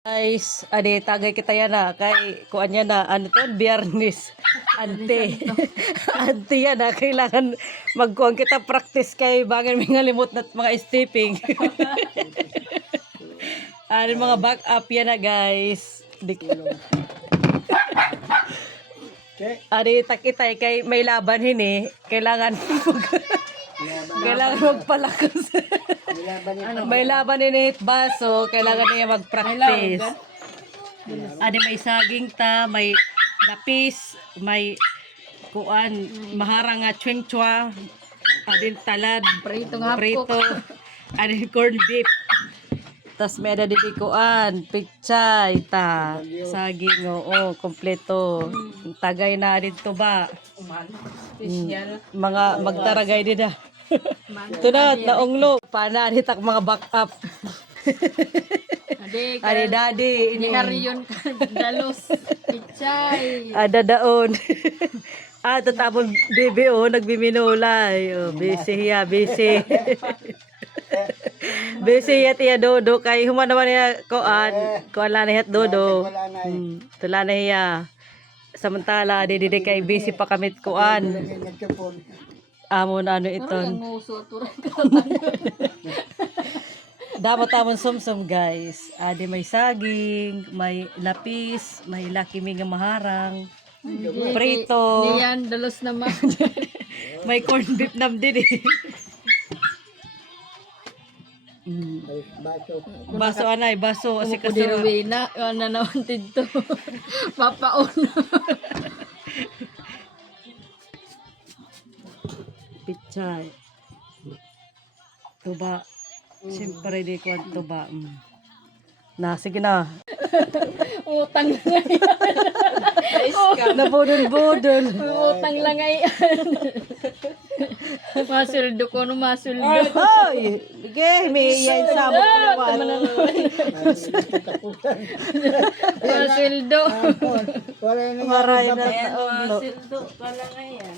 Guys, ade tagay kita yan na kay kuan yan na ano to Biyernes ante ante yan na kailangan magkuan kita practice kay bagan may ngalimot na mga stepping. Ano mga back up yan na guys. Ade takitay kay may laban hini kailangan kailangan magpalakas. May laban ni baso, kailangan niya mag-practice. Ade may saging ta, may lapis, may kuan, maharang nga chwing chwa, adin talad, prito, adin corned beef. Tas may ada didi kuan, pichay ta, saging oo, kompleto. Tagay na dito ba? Mga magtaragay din na. Tunat na unglo pana hitak mga backup. Ade daddy ini Nariyon ka dalos pichay. Ada daon. Tatapon bebe nagbiminulay. Busy ya, busy. Busy ya tiya dodo kay human naman niya kuan la na het dodo. Tula na hiya. Samantala di kay busy pa kamit kuan. Amon ano iton. Dapat sumsum guys. Ade may saging, may lapis, may lakimi nga maharang, prito. Diyan dalos naman. May corned beef nam din eh. Baso anay, baso kasi Di Rowena, na naman dito. Papaon. Pichay. Tuba. Siyempre di ko ang tuba. Na, sige na. Utang lang ngayon. Nabudol-budol. Utang lang ngayon. Masuldo ko no masuldo. Hoy! Sige, may iyan sa mo naman. Masuldo. Maray na taon. Masuldo pala ngayon.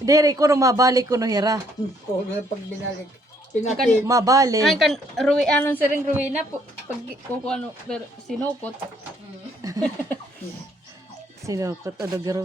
Dere ko no mabalik ko no hira. Pag binalik. Mabalik. Ang kan ruwi anon si ring Rowena po pag kukuano pero sinukot. Sinukot o dagaro.